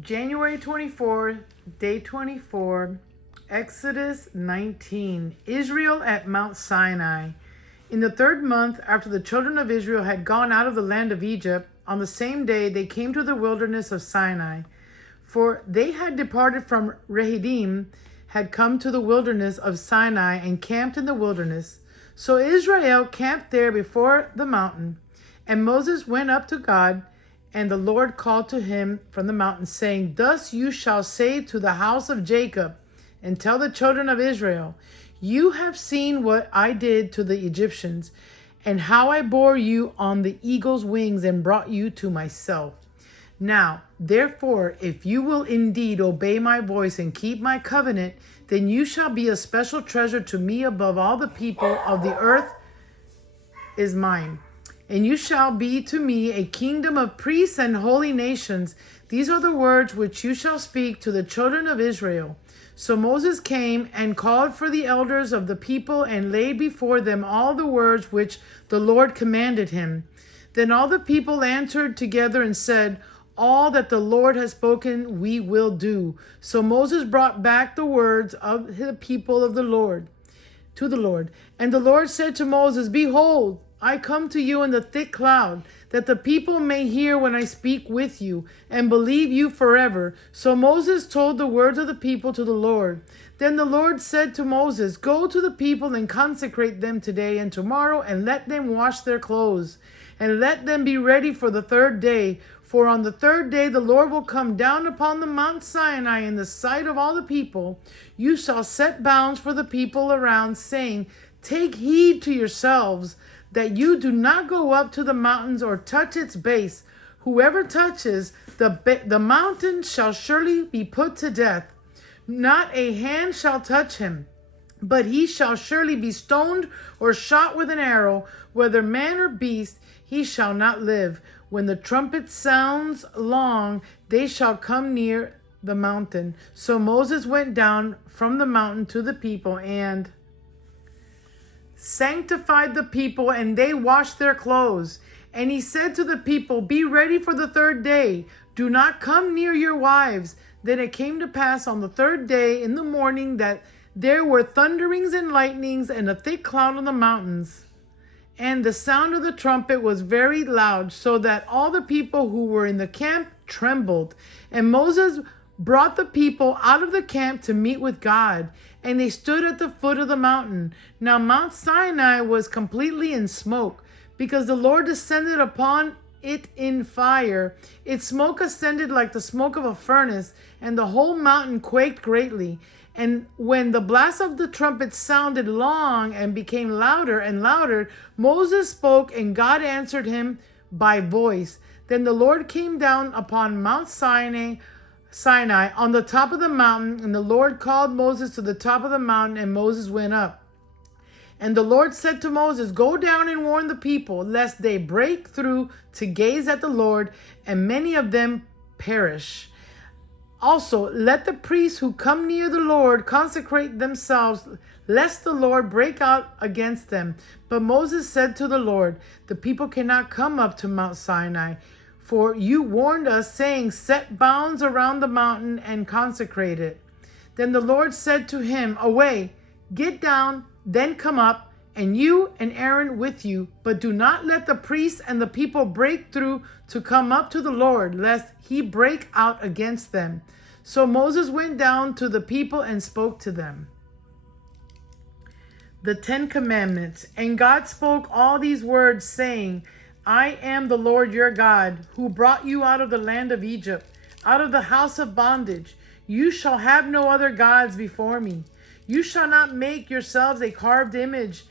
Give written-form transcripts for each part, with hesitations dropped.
January 24, day 24, Exodus 19, Israel at Mount Sinai. In the 3rd month after the children of Israel had gone out of the land of Egypt, on the same day they came to the wilderness of Sinai. For they had departed from Rehidim, had come to the wilderness of Sinai, and camped in the wilderness. So Israel camped there before the mountain. And Moses went up to God, and the Lord called to him from the mountain, saying, Thus you shall say to the house of Jacob, and tell the children of Israel, You have seen what I did to the Egyptians, and how I bore you on the eagle's wings and brought you to myself. Now, therefore, if you will indeed obey my voice and keep my covenant, then you shall be a special treasure to me above all the people of the earth is mine. And you shall be to me a kingdom of priests and holy nations. These are the words which you shall speak to the children of Israel. So Moses came and called for the elders of the people and laid before them all the words which the Lord commanded him. Then all the people answered together and said, All that the Lord has spoken we will do. So Moses brought back the words of the people of the Lord to the Lord. And the Lord said to Moses, Behold, I come to you in the thick cloud, that the people may hear when I speak with you, and believe you forever. So Moses told the words of the people to the Lord. Then the Lord said to Moses, Go to the people and consecrate them today and tomorrow, and let them wash their clothes, and let them be ready for the 3rd day. For on the 3rd day the Lord will come down upon the Mount Sinai in the sight of all the people. You shall set bounds for the people around, saying, Take heed to yourselves, that you do not go up to the mountains or touch its base. Whoever touches the mountain shall surely be put to death. Not a hand shall touch him, but he shall surely be stoned or shot with an arrow. Whether man or beast, he shall not live. When the trumpet sounds long, they shall come near the mountain. So Moses went down from the mountain to the people and sanctified the people, and they washed their clothes. And he said to the people, Be ready for the 3rd day. Do not come near your wives. Then it came to pass on the 3rd day in the morning that there were thunderings and lightnings and a thick cloud on the mountains. And the sound of the trumpet was very loud, so that all the people who were in the camp trembled. And Moses brought the people out of the camp to meet with God, and they stood at the foot of the mountain. Now Mount Sinai was completely in smoke, because the Lord descended upon it in fire. Its smoke ascended like the smoke of a furnace, and the whole mountain quaked greatly. And when the blast of the trumpet sounded long and became louder and louder, Moses spoke, and God answered him by voice. Then the Lord came down upon Mount Sinai on the top of the mountain, and the Lord called Moses to the top of the mountain, and Moses went up. And the Lord said to Moses, Go down and warn the people, lest they break through to gaze at the Lord, and many of them perish. Also, let the priests who come near the Lord consecrate themselves, lest the Lord break out against them. But Moses said to the Lord, The people cannot come up to Mount Sinai, for you warned us, saying, Set bounds around the mountain and consecrate it. Then the Lord said to him, Away, get down, then come up, and you and Aaron with you. But do not let the priests and the people break through to come up to the Lord, lest he break out against them. So Moses went down to the people and spoke to them. The 10 Commandments. And God spoke all these words, saying, I am the Lord your God, who brought you out of the land of Egypt, out of the house of bondage. You shall have no other gods before me. You shall not make yourselves a carved image,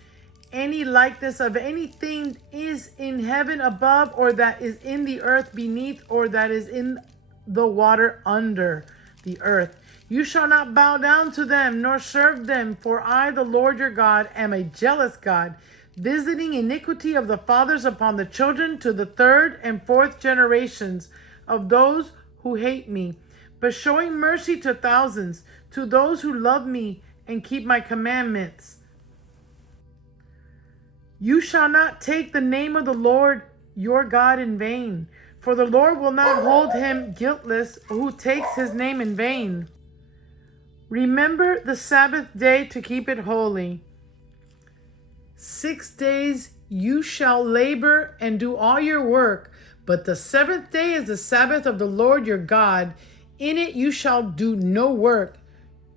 any likeness of anything is in heaven above, or that is in the earth beneath, or that is in the water under the earth. You shall not bow down to them, nor serve them, for I, the Lord your God, am a jealous God, visiting iniquity of the fathers upon the children to the 3rd and 4th generations of those who hate me, but showing mercy to thousands, to those who love me and keep my commandments. You shall not take the name of the Lord your God in vain, For the Lord will not hold him guiltless who takes his name in vain. Remember the Sabbath day to keep it holy. 6 days you shall labor and do all your work, but the seventh day is the Sabbath of the Lord your God. In it you shall do no work,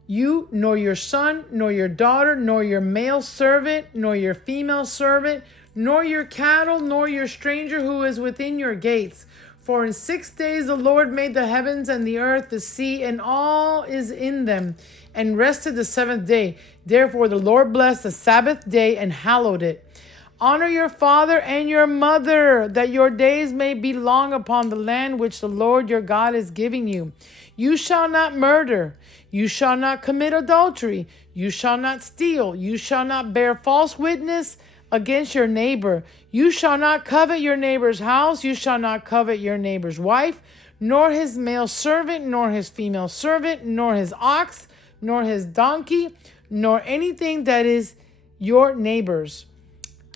you, nor your son, nor your daughter, nor your male servant, nor your female servant, nor your cattle, nor your stranger who is within your gates. For in 6 days the Lord made the heavens and the earth, the sea, and all is in them, and rested the seventh day. Therefore the Lord blessed the Sabbath day and hallowed it. Honor your father and your mother, that your days may be long upon the land which the Lord your God is giving you. You shall not murder. You shall not commit adultery. You shall not steal. You shall not bear false witness against your neighbor. You shall not covet your neighbor's house. You shall not covet your neighbor's wife, nor his male servant, nor his female servant, nor his ox, nor his donkey, nor anything that is your neighbor's.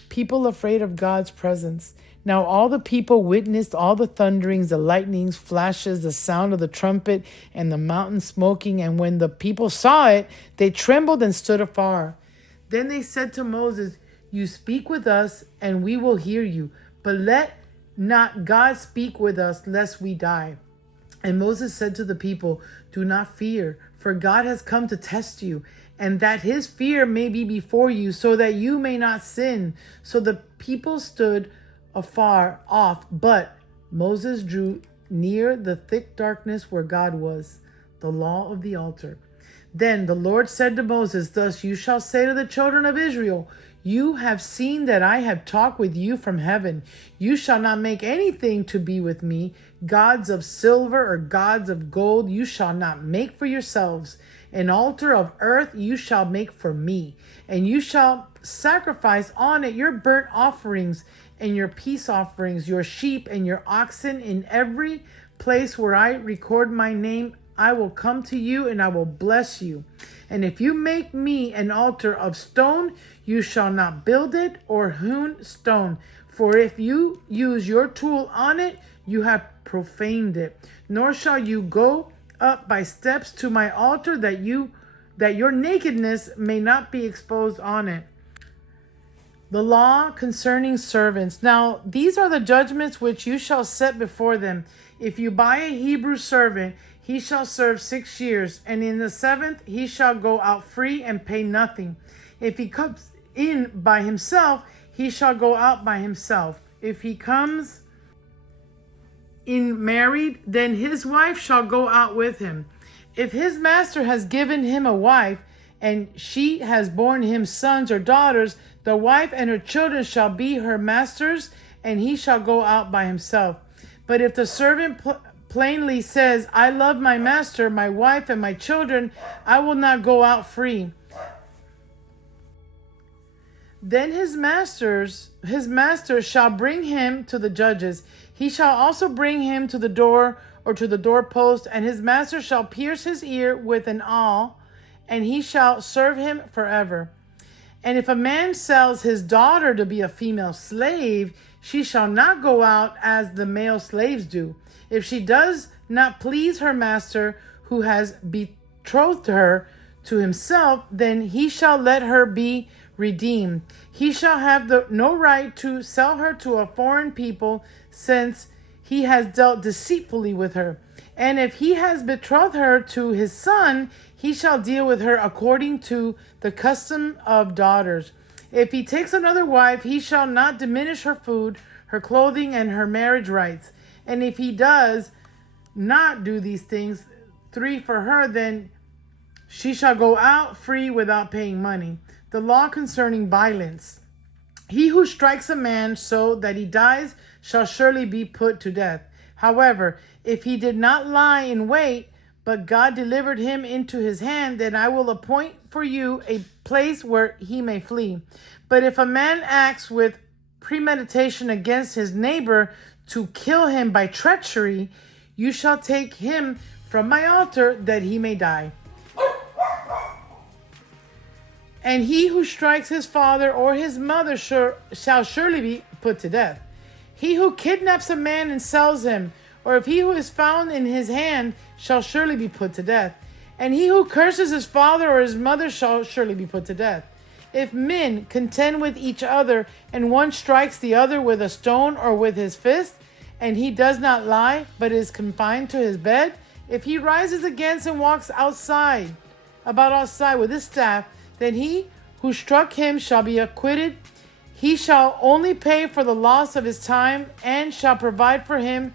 People afraid of God's presence. Now all the people witnessed all the thunderings, the lightnings, flashes, the sound of the trumpet, and the mountain smoking. And when the people saw it, they trembled and stood afar. Then they said to Moses, you speak with us, and we will hear you. But let not God speak with us, lest we die. And Moses said to the people, do not fear, for God has come to test you, and that his fear may be before you, so that you may not sin. So the people stood afar off, but Moses drew near the thick darkness where God was, the law of the altar. Then the Lord said to Moses, thus you shall say to the children of Israel, you have seen that I have talked with you from heaven. You shall not make anything to be with me, gods of silver or gods of gold you shall not make for yourselves. An altar of earth you shall make for me, and you shall sacrifice on it your burnt offerings and your peace offerings, your sheep and your oxen. In every place where I record my name, I will come to you and I will bless you. And if you make me an altar of stone, you shall not build it or hewn stone. For if you use your tool on it, you have profaned it. Nor shall you go up by steps to my altar, that your nakedness may not be exposed on it. The law concerning servants. Now these are the judgments which you shall set before them. If you buy a Hebrew servant, he shall serve 6 years, and in the seventh he shall go out free and pay nothing. If he comes in by himself, he shall go out by himself. If he comes in married, then his wife shall go out with him. If his master has given him a wife, and she has borne him sons or daughters, the wife and her children shall be her master's, and he shall go out by himself. But if the servant plainly says, I love my master, my wife, and my children, I will not go out free. Then his master shall bring him to the judges. He shall also bring him to the door or to the doorpost, and his master shall pierce his ear with an awl, and he shall serve him forever. And if a man sells his daughter to be a female slave, she shall not go out as the male slaves do. If she does not please her master, who has betrothed her to himself, then he shall let her be redeemed. He shall have no right to sell her to a foreign people, since he has dealt deceitfully with her. And if he has betrothed her to his son, he shall deal with her according to the custom of daughters. If he takes another wife, he shall not diminish her food, her clothing, and her marriage rights. And if he does not do these things, 3 for her, then she shall go out free without paying money. The law concerning violence. He who strikes a man so that he dies shall surely be put to death. However, if he did not lie in wait, but God delivered him into his hand, then I will appoint for you a place where he may flee. But if a man acts with premeditation against his neighbor to kill him by treachery, you shall take him from my altar that he may die. And he who strikes his father or his mother shall surely be put to death. He who kidnaps a man and sells him, or if he who is found in his hand, shall surely be put to death. And he who curses his father or his mother shall surely be put to death. If men contend with each other, and one strikes the other with a stone or with his fist, and he does not lie, but is confined to his bed, if he rises against and walks about outside with his staff, then he who struck him shall be acquitted. He shall only pay for the loss of his time, and shall provide for him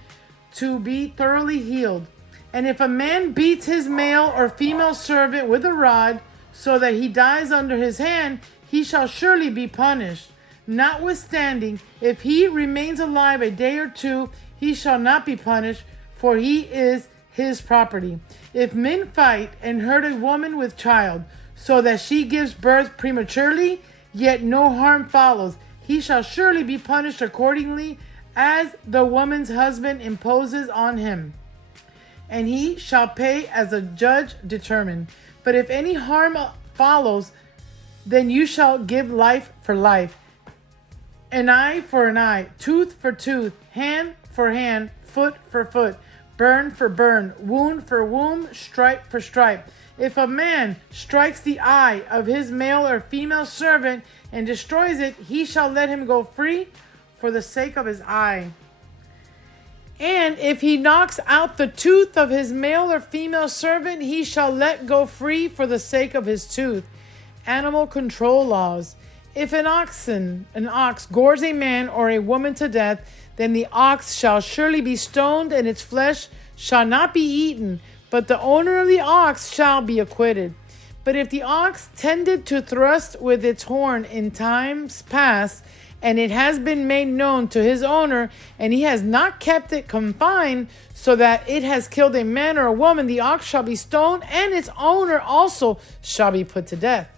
to be thoroughly healed. And if a man beats his male or female servant with a rod, so that he dies under his hand, he shall surely be punished. Notwithstanding, if he remains alive a day or two, he shall not be punished, for he is his property. If men fight and hurt a woman with child, so that she gives birth prematurely, yet no harm follows, he shall surely be punished accordingly as the woman's husband imposes on him, and he shall pay as the judge determined. But if any harm follows, then you shall give life for life, an eye for an eye, tooth for tooth, hand for hand, foot for foot, burn for burn, wound for wound, stripe for stripe. If a man strikes the eye of his male or female servant and destroys it, he shall let him go free for the sake of his eye. And if he knocks out the tooth of his male or female servant, he shall let go free for the sake of his tooth. Animal control laws. If an ox gores a man or a woman to death, then the ox shall surely be stoned, and its flesh shall not be eaten, but the owner of the ox shall be acquitted. But if the ox tended to thrust with its horn in times past, and it has been made known to his owner, and he has not kept it confined, so that it has killed a man or a woman, the ox shall be stoned, and its owner also shall be put to death.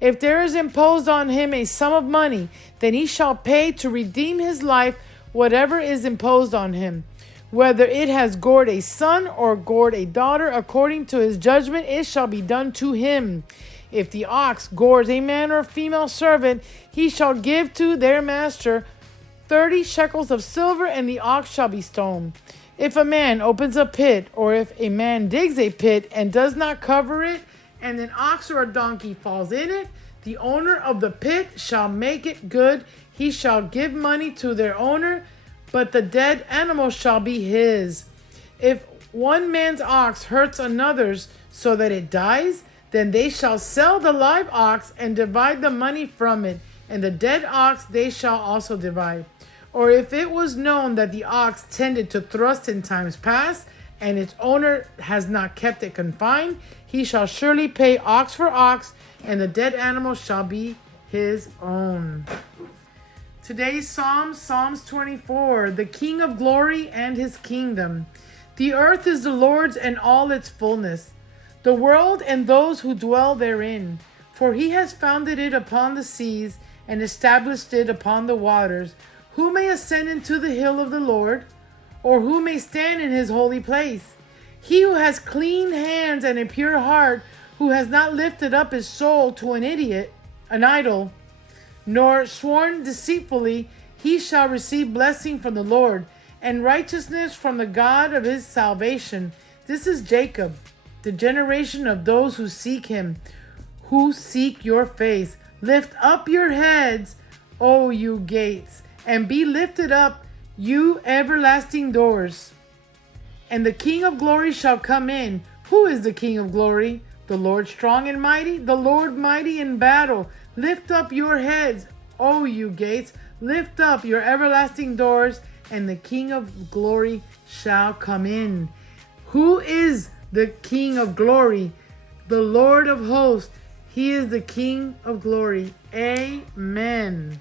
If there is imposed on him a sum of money, then he shall pay to redeem his life whatever is imposed on him. Whether it has gored a son or gored a daughter, according to his judgment, it shall be done to him. If the ox gores a man or female servant, he shall give to their master 30 shekels of silver, and the ox shall be stoned. If a man opens a pit, or if a man digs a pit and does not cover it, and an ox or a donkey falls in it, the owner of the pit shall make it good. He shall give money to their owner, but the dead animal shall be his. If one man's ox hurts another's so that it dies, then they shall sell the live ox and divide the money from it, and the dead ox they shall also divide. Or if it was known that the ox tended to thrust in times past, and its owner has not kept it confined, he shall surely pay ox for ox, and the dead animal shall be his own. Today's Psalm, Psalms 24, the King of glory and his kingdom. The earth is the Lord's and all its fullness, the world and those who dwell therein. For he has founded it upon the seas and established it upon the waters. Who may ascend into the hill of the Lord, or who may stand in his holy place? He who has clean hands and a pure heart, who has not lifted up his soul to an idol, nor sworn deceitfully, he shall receive blessing from the Lord, and righteousness from the God of his salvation. This is Jacob, the generation of those who seek him, who seek your face. Lift up your heads, O you gates, and be lifted up, you everlasting doors. And the King of glory shall come in. Who is the King of glory? The Lord strong and mighty, the Lord mighty in battle. Lift up your heads, O you gates. Lift up your everlasting doors, and the King of glory shall come in. Who is the King of glory? The Lord of hosts. He is the King of glory. Amen.